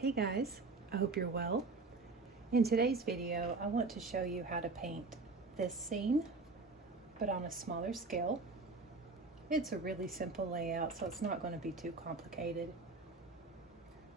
Hey guys, I hope you're well. In today's video, I want to show you how to paint this scene, but on a smaller scale. It's a really simple layout, so it's not going to be too complicated.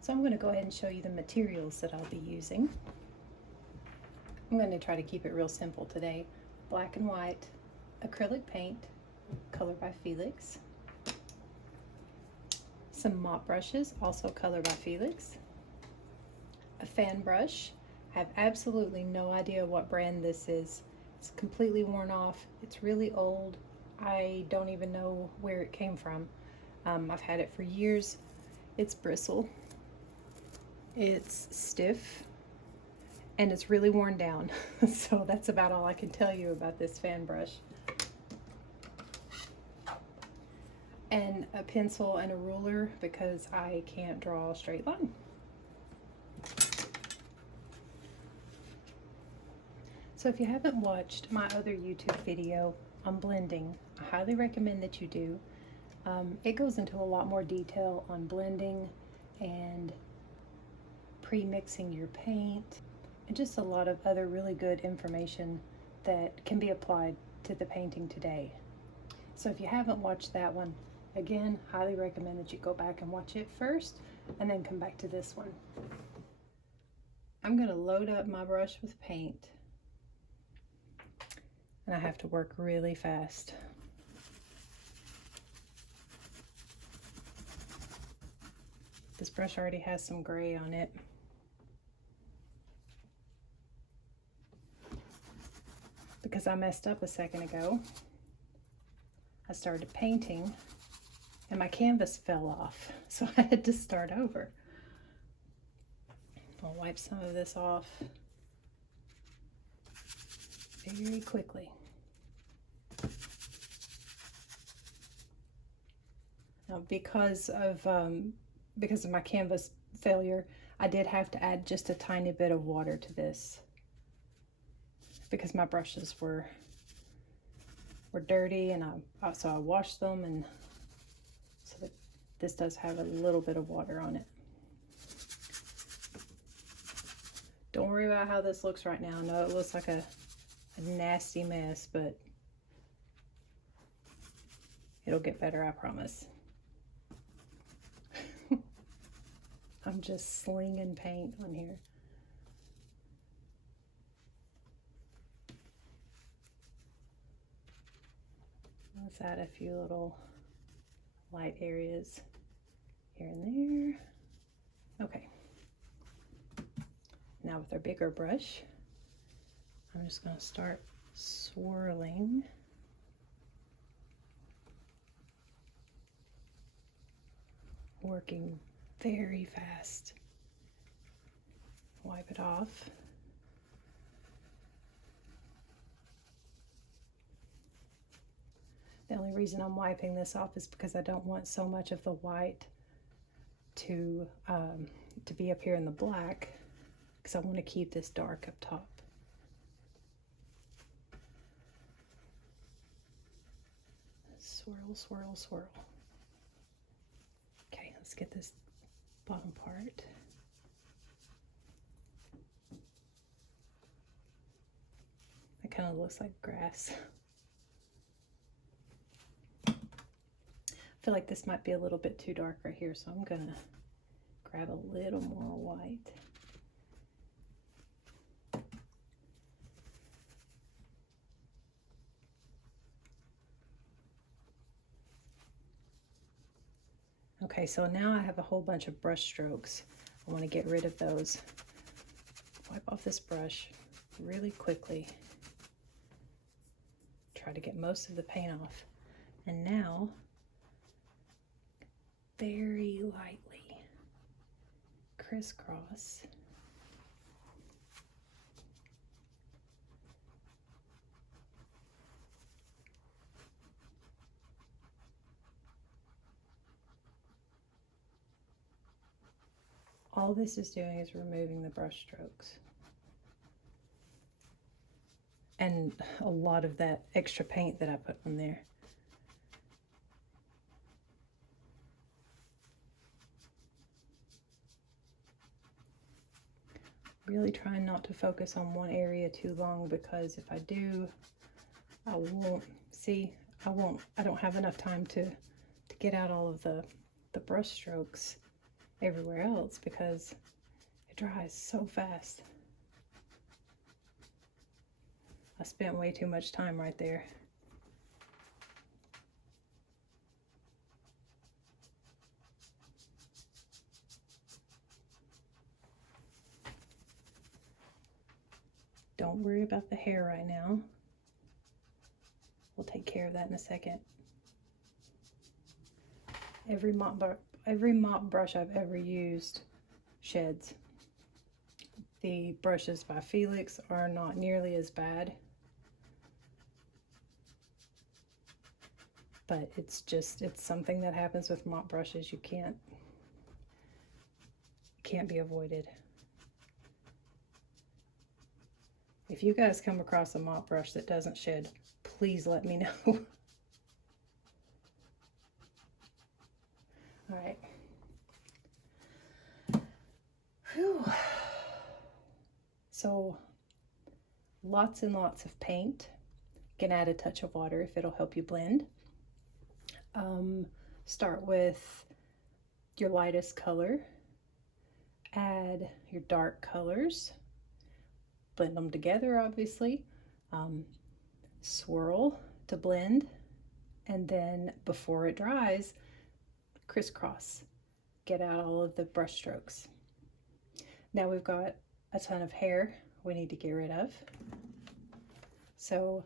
So I'm going to go ahead and show you the materials that I'll be using. I'm going to try to keep it real simple today. Black and white, acrylic paint, color by Felix. Some mop brushes, also color by Felix. A fan brush. I have absolutely no idea what brand this is. It's completely worn off. It's really old. I don't even know where it came from. I've had it for years. It's bristle. It's stiff. And it's really worn down. So that's about all I can tell you about this fan brush. And a pencil and a ruler because I can't draw a straight line. So if you haven't watched my other YouTube video on blending, I highly recommend that you do. It goes into a lot more detail on blending and pre-mixing your paint and just a lot of other really good information that can be applied to the painting today. So if you haven't watched that one, again, highly recommend that you go back and watch it first and then come back to this one. I'm going to load up my brush with paint. And I have to work really fast. This brush already has some gray on it. Because I messed up a second ago. I started painting and my canvas fell off, so I had to start over. I'll wipe some of this off very quickly. Now, because of my canvas failure, I did have to add just a tiny bit of water to this because my brushes were dirty, and so I washed them, and so that this does have a little bit of water on it. Don't worry about how this looks right now. I know it looks like a nasty mess, but it'll get better, I promise. I'm just slinging paint on here. Let's add a few little light areas here and there. Okay. Now with our bigger brush, I'm just going to start swirling. Working very fast. Wipe it off. The only reason I'm wiping this off is because I don't want so much of the white to be up here in the black, because I want to keep this dark up top. Swirl, swirl, swirl. Okay, let's get this bottom part. It kind of looks like grass. I feel like this might be a little bit too dark right here, so I'm gonna grab a little more white. Okay, so now I have a whole bunch of brush strokes. I want to get rid of those. Wipe off this brush really quickly. Try to get most of the paint off. And now, very lightly, crisscross. All this is doing is removing the brush strokes. And a lot of that extra paint that I put on there. Really trying not to focus on one area too long, because if I do, I won't see, I don't have enough time to get out all of the brush strokes everywhere else, because it dries so fast. I spent way too much time right there. Don't worry about the hair right now. We'll take care of that in a second. Every mop brush I've ever used sheds. The brushes by Felix are not nearly as bad, but it's something that happens with mop brushes. You can't be avoided. If you guys come across a mop brush that doesn't shed, please let me know. All right. Whew. So lots and lots of paint. You can add a touch of water if it'll help you blend. Start with your lightest color. Add your dark colors. Blend them together, obviously. Swirl to blend. And then before it dries, crisscross. Get out all of the brush strokes. Now we've got a ton of hair we need to get rid of. So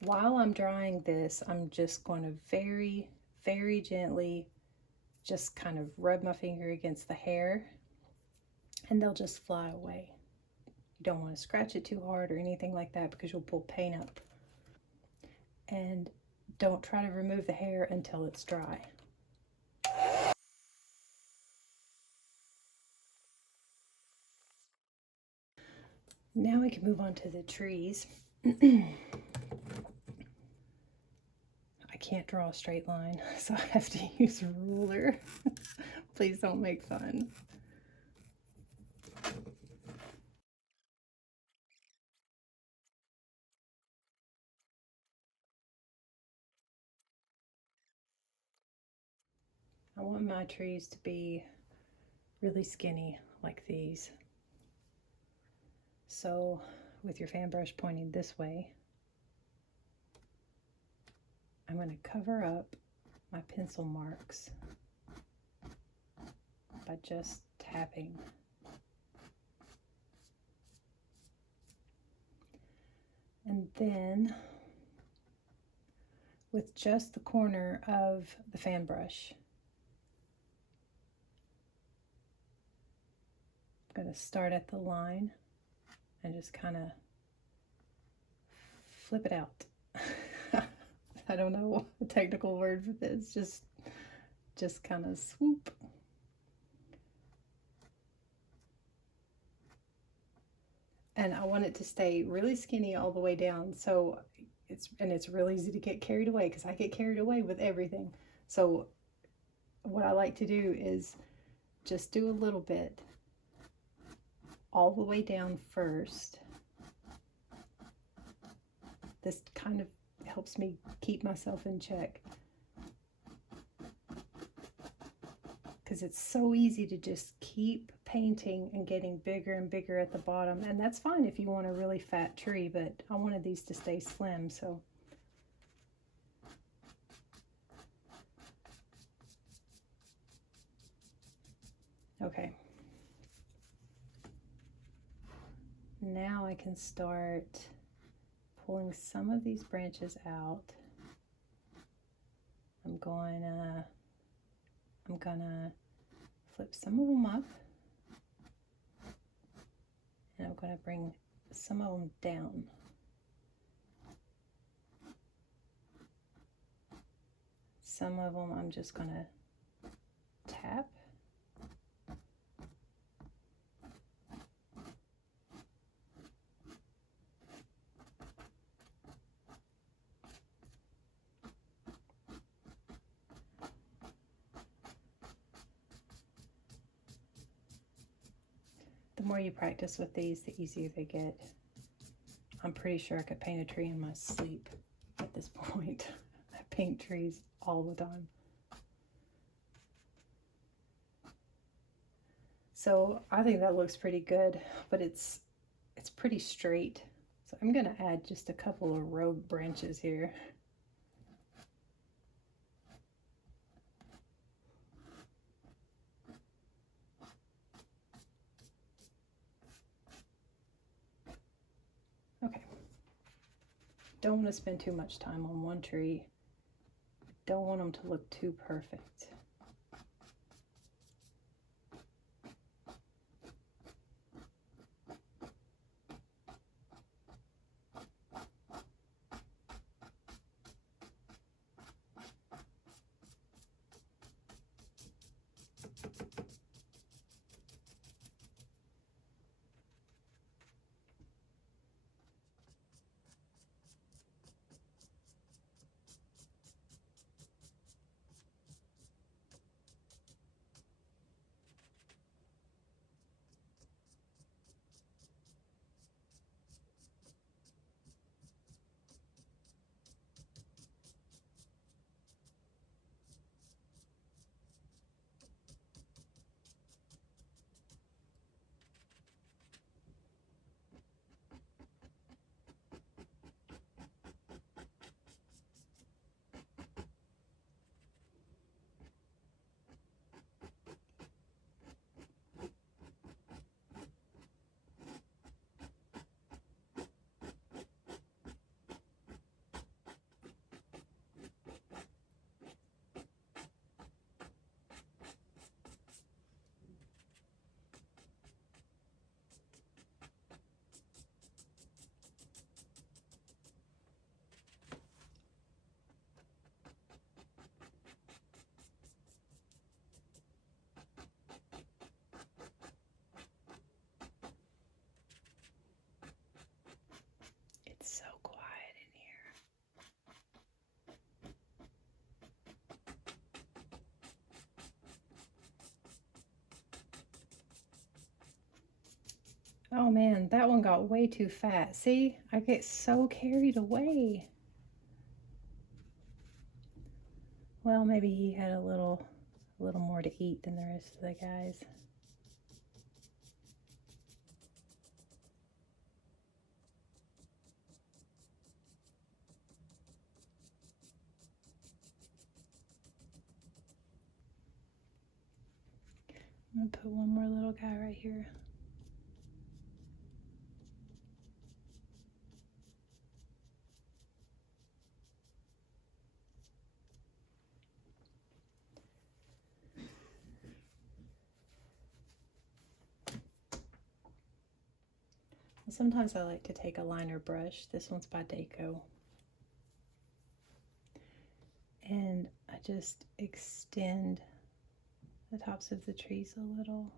while I'm drying this, I'm just going to very, very gently just kind of rub my finger against the hair, and they'll just fly away. You don't want to scratch it too hard or anything like that, because you'll pull paint up. And don't try to remove the hair until it's dry. Now we can move on to the trees. I can't draw a straight line, so I have to use a ruler. Please don't make fun. I want my trees to be really skinny like these. So with your fan brush pointing this way, I'm going to cover up my pencil marks by just tapping. And then with just the corner of the fan brush, I'm going to start at the line and just kind of flip it out. I don't know a technical word for this, just kind of swoop. And I want it to stay really skinny all the way down, so it's real easy to get carried away, because I get carried away with everything. So what I like to do is just do a little bit all the way down first. This kind of helps me keep myself in check, because it's so easy to just keep painting and getting bigger and bigger at the bottom. And that's fine if you want a really fat tree, but I wanted these to stay slim, so okay. Now I can start pulling some of these branches out. I'm gonna flip some of them up, and I'm gonna bring some of them down. Some of them I'm just gonna tap. The more you practice with these, the easier they get. I'm pretty sure I could paint a tree in my sleep at this point. I paint trees all the time. So I think that looks pretty good, but it's pretty straight. So I'm gonna add just a couple of rogue branches here. Okay. Don't want to spend too much time on one tree. Don't want them to look too perfect. It's so quiet in here. Oh man, that one got way too fat. See, I get so carried away. Well, maybe he had a little more to eat than the rest of the guys. I'm gonna put one more little guy right here. Sometimes I like to take a liner brush. This one's by Daco. And I just extend the tops of the trees a little.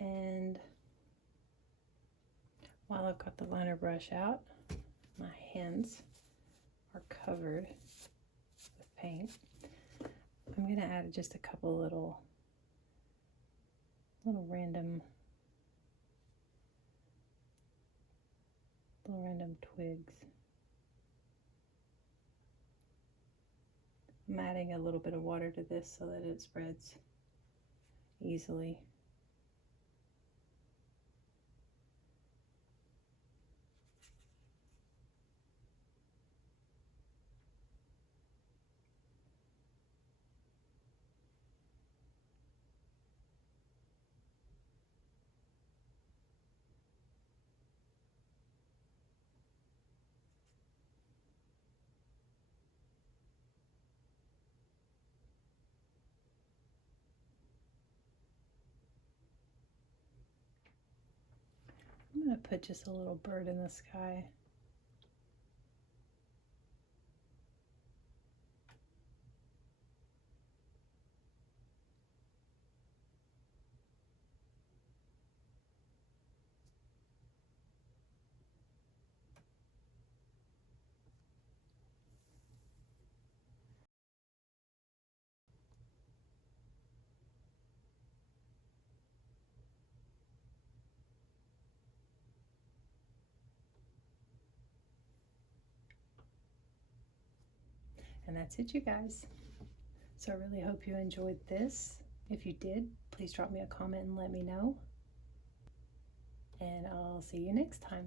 And while I've got the liner brush out, my hands are covered with paint. I'm going to add just a couple little random twigs. I'm adding a little bit of water to this so that it spreads easily. going to put just a little bird in the sky. And that's it, you guys. So I really hope you enjoyed this. If you did, please drop me a comment and let me know. And I'll see you next time.